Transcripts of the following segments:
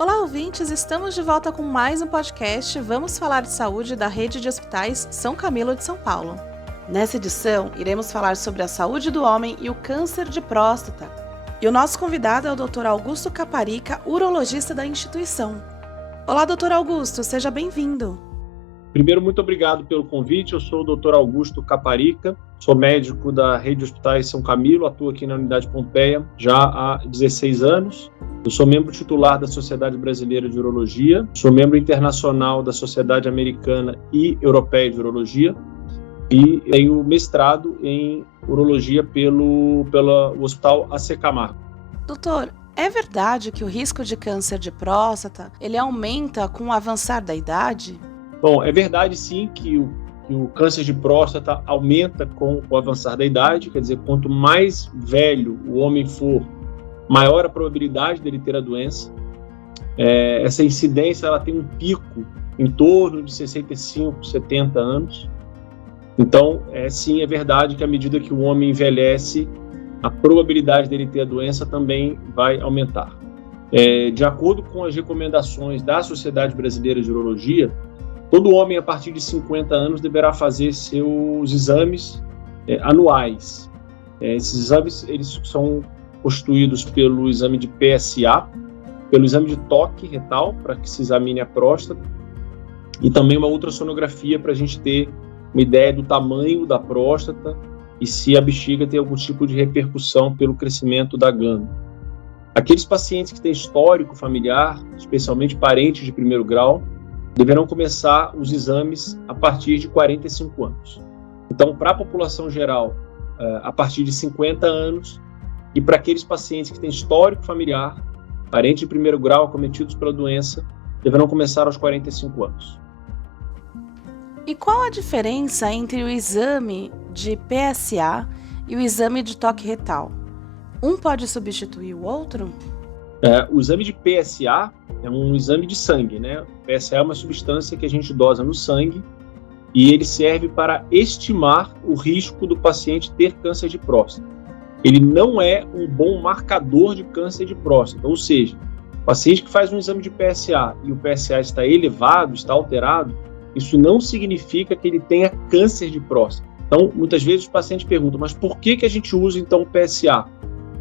Olá, ouvintes! Estamos de volta com mais um podcast. Vamos falar de saúde da rede de hospitais São Camilo de São Paulo. Nessa edição, iremos falar sobre a saúde do homem e o câncer de próstata. E o nosso convidado é o Dr. Augusto Caparica, urologista da instituição. Olá, Dr. Augusto, seja bem-vindo. Primeiro, muito obrigado pelo convite. Eu sou o Dr. Augusto Caparica, sou médico da rede de hospitais São Camilo, atuo aqui na Unidade Pompeia já há 16 anos. Eu sou membro titular da Sociedade Brasileira de Urologia, sou membro internacional da Sociedade Americana e Europeia de Urologia e tenho mestrado em urologia pelo Hospital AC Camargo. Doutor, é verdade que o risco de câncer de próstata ele aumenta com o avançar da idade? Bom, é verdade sim que o câncer de próstata aumenta com o avançar da idade, quer dizer, quanto mais velho o homem for, maior a probabilidade dele ter a doença. Essa incidência ela tem um pico em torno de 65, 70 anos. Então, sim, é verdade que à medida que o homem envelhece, a probabilidade dele ter a doença também vai aumentar. De acordo com as recomendações da Sociedade Brasileira de Urologia, todo homem a partir de 50 anos deverá fazer seus exames anuais. Esses exames eles são constituídos pelo exame de PSA, pelo exame de toque retal, para que se examine a próstata, e também uma ultrassonografia para a gente ter uma ideia do tamanho da próstata e se a bexiga tem algum tipo de repercussão pelo crescimento da glândula. Aqueles pacientes que têm histórico familiar, especialmente parentes de primeiro grau, deverão começar os exames a partir de 45 anos. Então, para a população geral, a partir de 50 anos, e para aqueles pacientes que têm histórico familiar, parentes de primeiro grau acometidos pela doença, deverão começar aos 45 anos. E qual a diferença entre o exame de PSA e o exame de toque retal? Um pode substituir o outro? O exame de PSA é um exame de sangue, né? O PSA é uma substância que a gente dosa no sangue e ele serve para estimar o risco do paciente ter câncer de próstata. Ele não é um bom marcador de câncer de próstata, ou seja, o paciente que faz um exame de PSA e o PSA está elevado, está alterado, isso não significa que ele tenha câncer de próstata. Então, muitas vezes os pacientes perguntam, mas por que a gente usa então o PSA,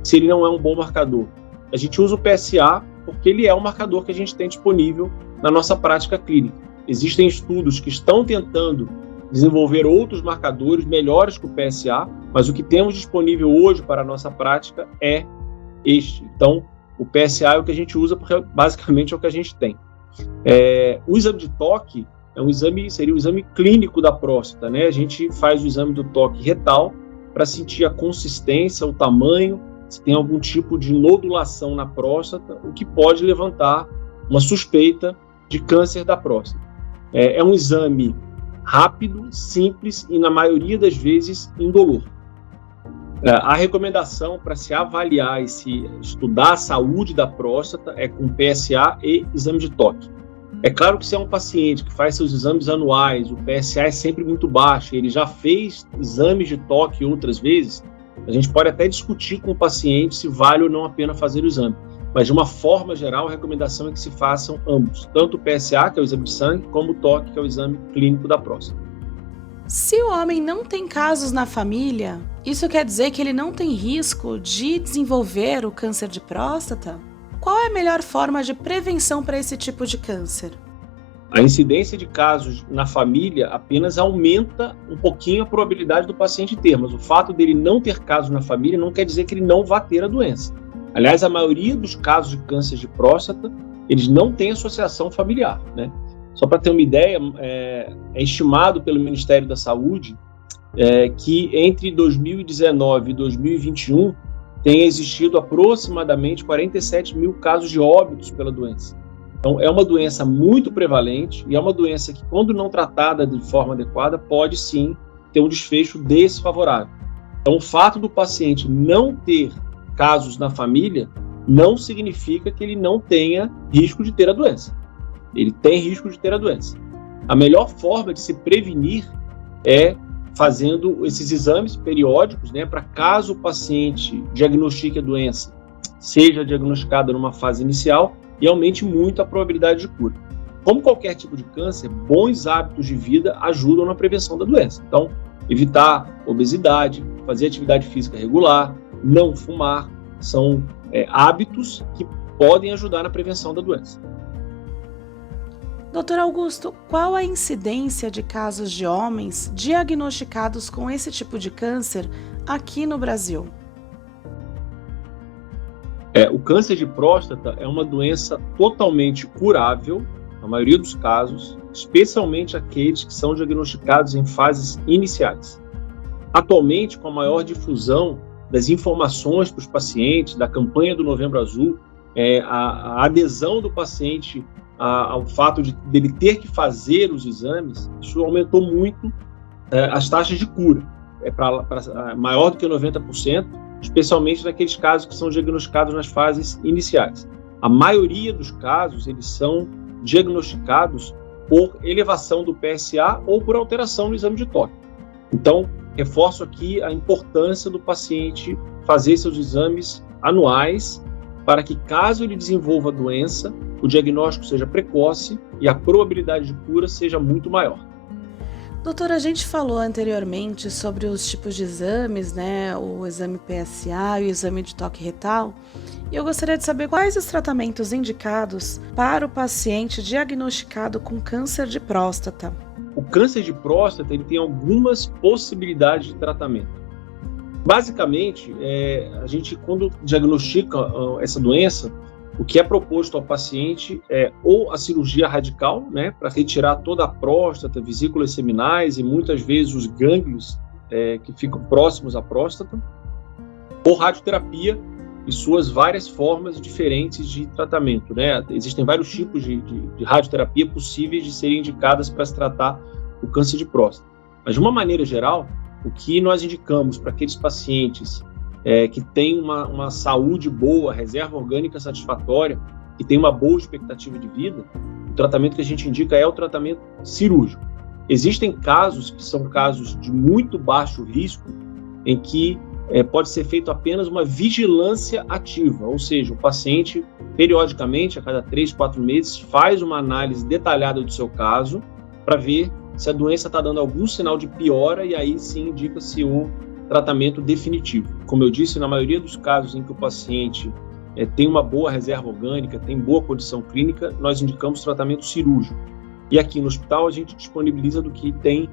se ele não é um bom marcador? A gente usa o PSA porque ele é um marcador que a gente tem disponível na nossa prática clínica. Existem estudos que estão tentando desenvolver outros marcadores melhores que o PSA, mas o que temos disponível hoje para a nossa prática é este. Então, o PSA é o que a gente usa porque basicamente é o que a gente tem. O exame de toque seria o exame clínico da próstata, né? A gente faz o exame do toque retal para sentir a consistência, o tamanho, se tem algum tipo de nodulação na próstata, o que pode levantar uma suspeita de câncer da próstata. É um exame rápido, simples e, na maioria das vezes, indolor. A recomendação para se avaliar e se estudar a saúde da próstata é com PSA e exame de toque. É claro que se é um paciente que faz seus exames anuais, o PSA é sempre muito baixo, ele já fez exames de toque outras vezes, a gente pode até discutir com o paciente se vale ou não a pena fazer o exame. Mas, de uma forma geral, a recomendação é que se façam ambos, tanto o PSA, que é o exame de sangue, como o toque, que é o exame clínico da próstata. Se o homem não tem casos na família, isso quer dizer que ele não tem risco de desenvolver o câncer de próstata? Qual é a melhor forma de prevenção para esse tipo de câncer? A incidência de casos na família apenas aumenta um pouquinho a probabilidade do paciente ter, mas o fato dele não ter casos na família não quer dizer que ele não vá ter a doença. Aliás, a maioria dos casos de câncer de próstata, eles não têm associação familiar, né? Só para ter uma ideia, é estimado pelo Ministério da Saúde que entre 2019 e 2021 tenha existido aproximadamente 47 mil casos de óbitos pela doença. Então, é uma doença muito prevalente e é uma doença que, quando não tratada de forma adequada, pode sim ter um desfecho desfavorável. Então, o fato do paciente não ter casos na família não significa que ele não tenha risco de ter a doença. Ele tem risco de ter a doença. A melhor forma de se prevenir é fazendo esses exames periódicos, né, para caso o paciente diagnostique a doença, seja diagnosticada numa fase inicial, e aumente muito a probabilidade de cura. Como qualquer tipo de câncer, bons hábitos de vida ajudam na prevenção da doença. Então, evitar obesidade, fazer atividade física regular, não fumar, são hábitos que podem ajudar na prevenção da doença. Doutor Augusto, qual a incidência de casos de homens diagnosticados com esse tipo de câncer aqui no Brasil? O câncer de próstata é uma doença totalmente curável, na maioria dos casos, especialmente aqueles que são diagnosticados em fases iniciais. Atualmente, com a maior difusão das informações para os pacientes, da campanha do Novembro Azul, a adesão do paciente ao fato dele ter que fazer os exames, isso aumentou muito as taxas de cura, maior do que 90%, especialmente naqueles casos que são diagnosticados nas fases iniciais. A maioria dos casos, eles são diagnosticados por elevação do PSA ou por alteração no exame de toque. Então, reforço aqui a importância do paciente fazer seus exames anuais para que, caso ele desenvolva a doença, o diagnóstico seja precoce e a probabilidade de cura seja muito maior. Doutora, a gente falou anteriormente sobre os tipos de exames, né? O exame PSA e o exame de toque retal. E eu gostaria de saber quais os tratamentos indicados para o paciente diagnosticado com câncer de próstata. O câncer de próstata ele tem algumas possibilidades de tratamento. Basicamente, a gente, quando diagnostica essa doença, o que é proposto ao paciente é ou a cirurgia radical, né, para retirar toda a próstata, vesículas seminais e muitas vezes os gânglios que ficam próximos à próstata, ou radioterapia e suas várias formas diferentes de tratamento, né? Existem vários tipos de radioterapia possíveis de serem indicadas para se tratar o câncer de próstata. Mas, de uma maneira geral, o que nós indicamos para aqueles pacientes que têm uma saúde boa, reserva orgânica satisfatória, que tem uma boa expectativa de vida, o tratamento que a gente indica é o tratamento cirúrgico. Existem casos que são casos de muito baixo risco, em que pode ser feito apenas uma vigilância ativa, ou seja, o paciente, periodicamente, a cada 3, 4 meses, faz uma análise detalhada do seu caso para ver se a doença está dando algum sinal de piora e aí sim indica-se o tratamento definitivo. Como eu disse, na maioria dos casos em que o paciente tem uma boa reserva orgânica, tem boa condição clínica, nós indicamos tratamento cirúrgico. E aqui no hospital a gente disponibiliza do que tem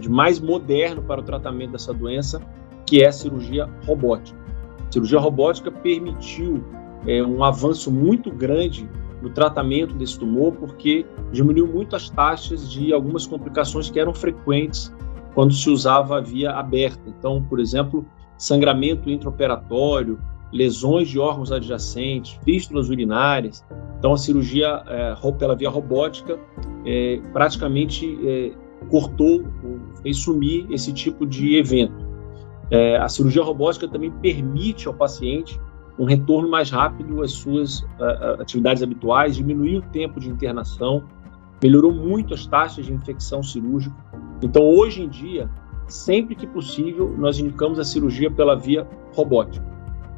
de mais moderno para o tratamento dessa doença, que é a cirurgia robótica. A cirurgia robótica permitiu um avanço muito grande no tratamento desse tumor, porque diminuiu muito as taxas de algumas complicações que eram frequentes quando se usava a via aberta. Então, por exemplo, sangramento intraoperatório, lesões de órgãos adjacentes, fístulas urinárias. Então, a cirurgia pela via robótica praticamente cortou, fez sumir esse tipo de evento. A cirurgia robótica também permite ao paciente um retorno mais rápido às suas atividades habituais, diminuiu o tempo de internação, melhorou muito as taxas de infecção cirúrgica. Então, hoje em dia, sempre que possível, nós indicamos a cirurgia pela via robótica.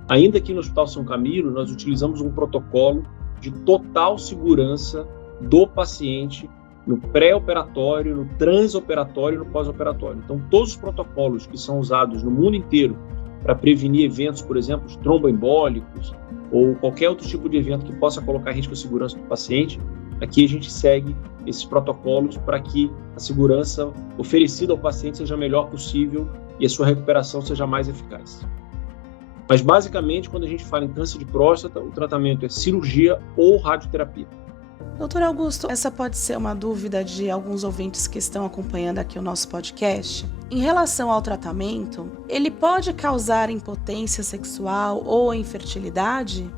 Ainda aqui no Hospital São Camilo, nós utilizamos um protocolo de total segurança do paciente no pré-operatório, no transoperatório e no pós-operatório. Então, todos os protocolos que são usados no mundo inteiro para prevenir eventos, por exemplo, tromboembólicos ou qualquer outro tipo de evento que possa colocar em risco a segurança do paciente, aqui a gente segue esses protocolos para que a segurança oferecida ao paciente seja a melhor possível e a sua recuperação seja mais eficaz. Mas, basicamente, quando a gente fala em câncer de próstata, o tratamento é cirurgia ou radioterapia. Doutor Augusto, essa pode ser uma dúvida de alguns ouvintes que estão acompanhando aqui o nosso podcast. Em relação ao tratamento, ele pode causar impotência sexual ou infertilidade?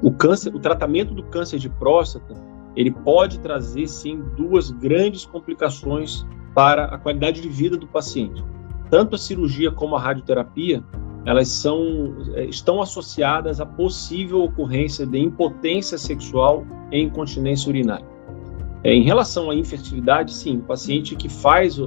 O tratamento do câncer de próstata, ele pode trazer, sim, duas grandes complicações para a qualidade de vida do paciente. Tanto a cirurgia como a radioterapia, elas estão associadas à possível ocorrência de impotência sexual e incontinência urinária. Em relação à infertilidade, sim, o paciente que faz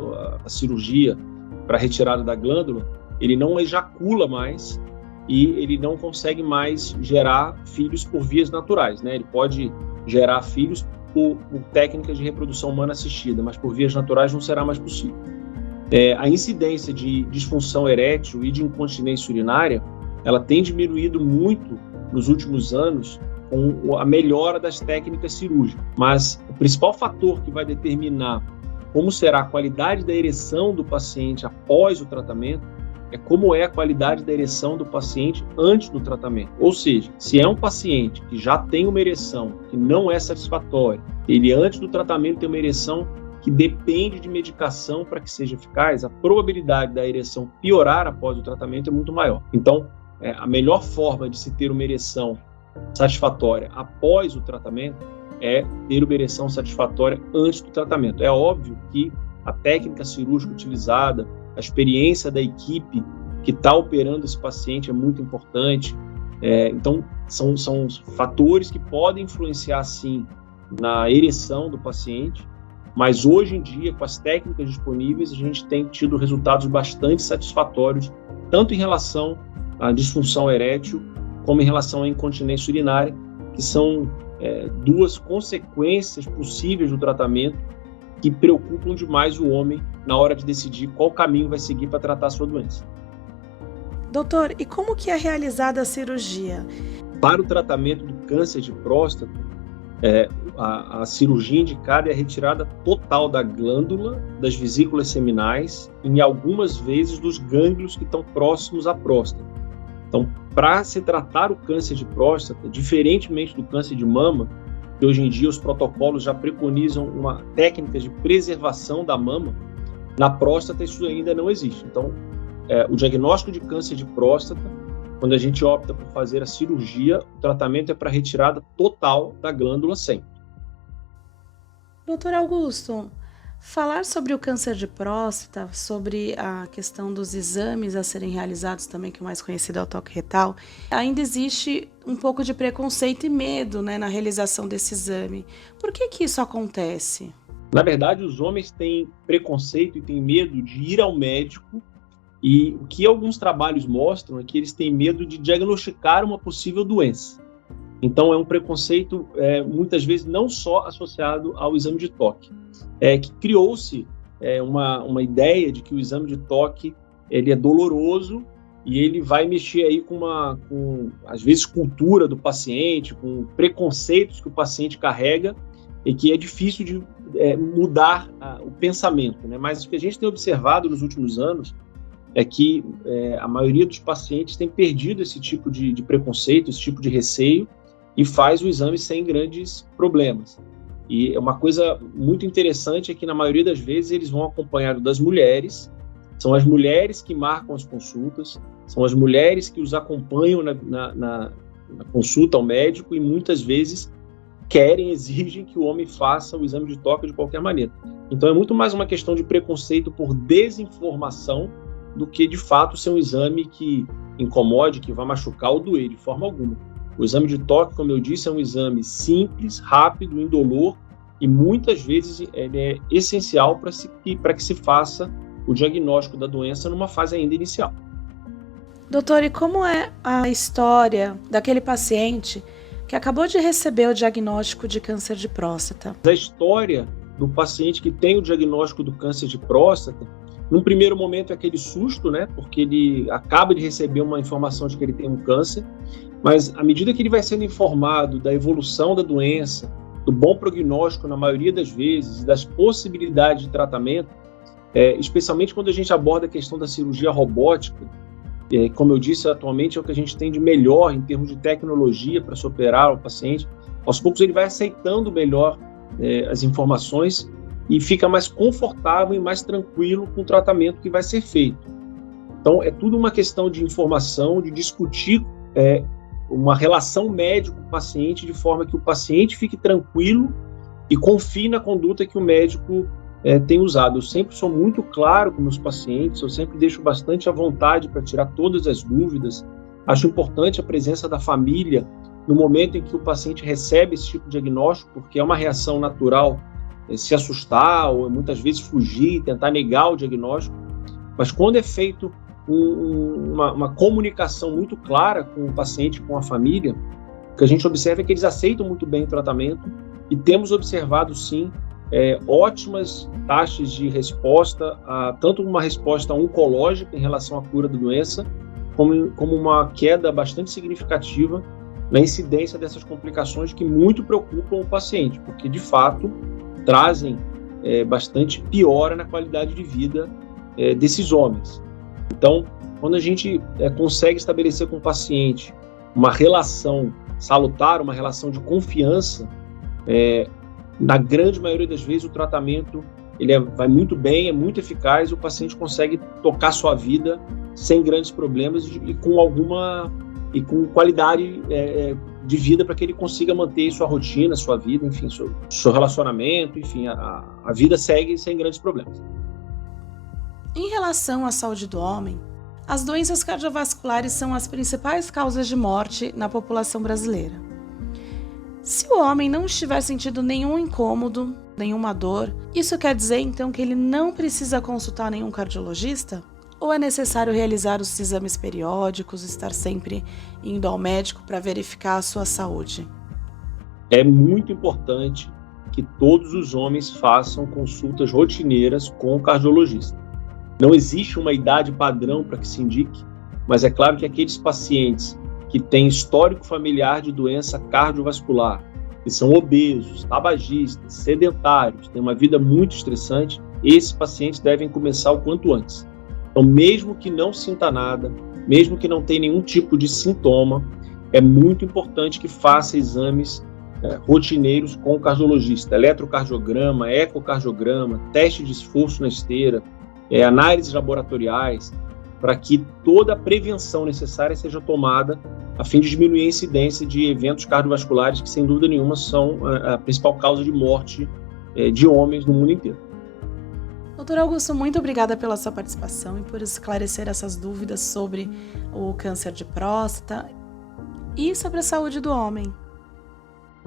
a cirurgia para retirada da glândula, ele não ejacula mais e ele não consegue mais gerar filhos por vias naturais, né? Ele pode gerar filhos por técnicas de reprodução humana assistida, mas por vias naturais não será mais possível. A incidência de disfunção erétil e de incontinência urinária, ela tem diminuído muito nos últimos anos com a melhora das técnicas cirúrgicas, mas o principal fator que vai determinar como será a qualidade da ereção do paciente após o tratamento é como é a qualidade da ereção do paciente antes do tratamento. Ou seja, se é um paciente que já tem uma ereção que não é satisfatória, ele antes do tratamento tem uma ereção que depende de medicação para que seja eficaz, a probabilidade da ereção piorar após o tratamento é muito maior. Então, a melhor forma de se ter uma ereção satisfatória após o tratamento é ter uma ereção satisfatória antes do tratamento. É óbvio que a técnica cirúrgica utilizada, a experiência da equipe que está operando esse paciente é muito importante. Então, são fatores que podem influenciar, sim, na ereção do paciente, mas hoje em dia, com as técnicas disponíveis, a gente tem tido resultados bastante satisfatórios, tanto em relação à disfunção erétil, como em relação à incontinência urinária, que são duas consequências possíveis do tratamento que preocupam demais o homem na hora de decidir qual caminho vai seguir para tratar a sua doença. Doutor, e como que é realizada a cirurgia? Para o tratamento do câncer de próstata, a cirurgia indicada é a retirada total da glândula, das vesículas seminais e, em algumas vezes, dos gânglios que estão próximos à próstata. Então, para se tratar o câncer de próstata, diferentemente do câncer de mama, que hoje em dia os protocolos já preconizam uma técnica de preservação da mama, na próstata isso ainda não existe. Então, o diagnóstico de câncer de próstata, quando a gente opta por fazer a cirurgia, o tratamento é para retirada total da glândula sempre. Doutor Augusto, falar sobre o câncer de próstata, sobre a questão dos exames a serem realizados também, que o mais conhecido é o toque retal, ainda existe um pouco de preconceito e medo, né, na realização desse exame. Por que isso acontece? Na verdade, os homens têm preconceito e têm medo de ir ao médico, e o que alguns trabalhos mostram é que eles têm medo de diagnosticar uma possível doença. Então, é um preconceito, muitas vezes, não só associado ao exame de toque. Que criou-se uma ideia de que o exame de toque ele é doloroso e ele vai mexer aí com às vezes, cultura do paciente, com preconceitos que o paciente carrega e que é difícil de mudar o pensamento, né? Mas o que a gente tem observado nos últimos anos é que a maioria dos pacientes tem perdido esse tipo de preconceito, esse tipo de receio e faz o exame sem grandes problemas. E uma coisa muito interessante é que, na maioria das vezes, eles vão acompanhados das mulheres, são as mulheres que marcam as consultas, são as mulheres que os acompanham na consulta ao médico e, muitas vezes, exigem que o homem faça o exame de toque de qualquer maneira. Então, é muito mais uma questão de preconceito por desinformação do que, de fato, ser um exame que incomode, que vai machucar ou doer, de forma alguma. O exame de toque, como eu disse, é um exame simples, rápido, indolor e muitas vezes ele é essencial para que se faça o diagnóstico da doença numa fase ainda inicial. Doutor, e como é a história daquele paciente que acabou de receber o diagnóstico de câncer de próstata? A história do paciente que tem o diagnóstico do câncer de próstata, num primeiro momento é aquele susto, né? Porque ele acaba de receber uma informação de que ele tem um câncer, mas à medida que ele vai sendo informado da evolução da doença, do bom prognóstico na maioria das vezes, das possibilidades de tratamento, especialmente quando a gente aborda a questão da cirurgia robótica, como eu disse, atualmente é o que a gente tem de melhor em termos de tecnologia para se operar o paciente. Aos poucos ele vai aceitando melhor as informações e fica mais confortável e mais tranquilo com o tratamento que vai ser feito. Então, é tudo uma questão de informação, de discutir uma relação médico-paciente de forma que o paciente fique tranquilo e confie na conduta que o médico tem usado. Eu sempre sou muito claro com meus pacientes, eu sempre deixo bastante à vontade para tirar todas as dúvidas. Acho importante a presença da família no momento em que o paciente recebe esse tipo de diagnóstico, porque é uma reação natural se assustar ou muitas vezes fugir, tentar negar o diagnóstico. Mas quando é feito uma comunicação muito clara com o paciente, com a família. O que a gente observa é que eles aceitam muito bem o tratamento e temos observado, sim, ótimas taxas de resposta, tanto uma resposta oncológica em relação à cura da doença, como uma queda bastante significativa na incidência dessas complicações que muito preocupam o paciente, porque, de fato, trazem bastante piora na qualidade de vida desses homens. Então, quando a gente consegue estabelecer com o paciente uma relação salutar, uma relação de confiança, na grande maioria das vezes o tratamento vai muito bem, é muito eficaz, e o paciente consegue tocar sua vida sem grandes problemas e com qualidade de vida para que ele consiga manter sua rotina, sua vida, enfim, seu relacionamento, enfim, a vida segue sem grandes problemas. Em relação à saúde do homem, as doenças cardiovasculares são as principais causas de morte na população brasileira. Se o homem não estiver sentindo nenhum incômodo, nenhuma dor, isso quer dizer então que ele não precisa consultar nenhum cardiologista? Ou é necessário realizar os exames periódicos, estar sempre indo ao médico para verificar a sua saúde? É muito importante que todos os homens façam consultas rotineiras com o cardiologista. Não existe uma idade padrão para que se indique, mas é claro que aqueles pacientes que têm histórico familiar de doença cardiovascular, que são obesos, tabagistas, sedentários, têm uma vida muito estressante, esses pacientes devem começar o quanto antes. Então, mesmo que não sinta nada, mesmo que não tenha nenhum tipo de sintoma, é muito importante que faça exames rotineiros com o cardiologista, eletrocardiograma, ecocardiograma, teste de esforço na esteira, análises laboratoriais, para que toda a prevenção necessária seja tomada a fim de diminuir a incidência de eventos cardiovasculares que, sem dúvida nenhuma, são a principal causa de morte de homens no mundo inteiro. Doutor Augusto, muito obrigada pela sua participação e por esclarecer essas dúvidas sobre o câncer de próstata e sobre a saúde do homem.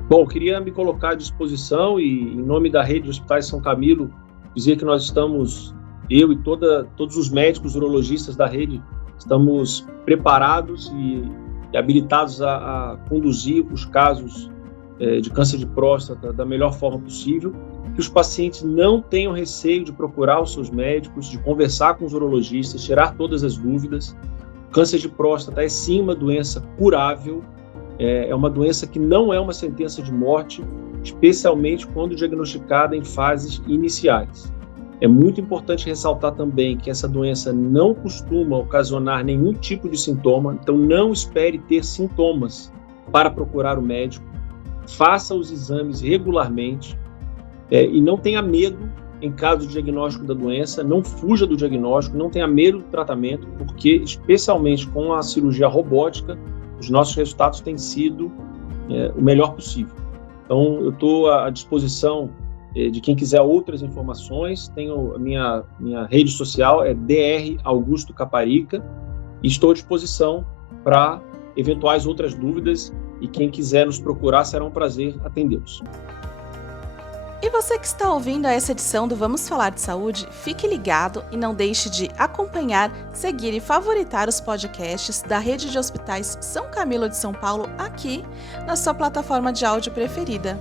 Bom, queria me colocar à disposição e, em nome da Rede de Hospitais São Camilo, dizer que nós estamos, eu e todos os médicos urologistas da rede, estamos preparados e habilitados a conduzir os casos de câncer de próstata da melhor forma possível, que os pacientes não tenham receio de procurar os seus médicos, de conversar com os urologistas, tirar todas as dúvidas. O câncer de próstata é sim uma doença curável, é uma doença que não é uma sentença de morte, especialmente quando diagnosticada em fases iniciais. É muito importante ressaltar também que essa doença não costuma ocasionar nenhum tipo de sintoma, então não espere ter sintomas para procurar o médico. Faça os exames regularmente e não tenha medo em caso de diagnóstico da doença, não fuja do diagnóstico, não tenha medo do tratamento, porque, especialmente com a cirurgia robótica, os nossos resultados têm sido o melhor possível. Então, eu estou à disposição de quem quiser outras informações. Tenho a minha rede social, Dr. Augusto Caparica, e estou à disposição para eventuais outras dúvidas, e quem quiser nos procurar, será um prazer atendê-los. E você que está ouvindo essa edição do Vamos Falar de Saúde, fique ligado e não deixe de acompanhar, seguir e favoritar os podcasts da Rede de Hospitais São Camilo de São Paulo aqui na sua plataforma de áudio preferida.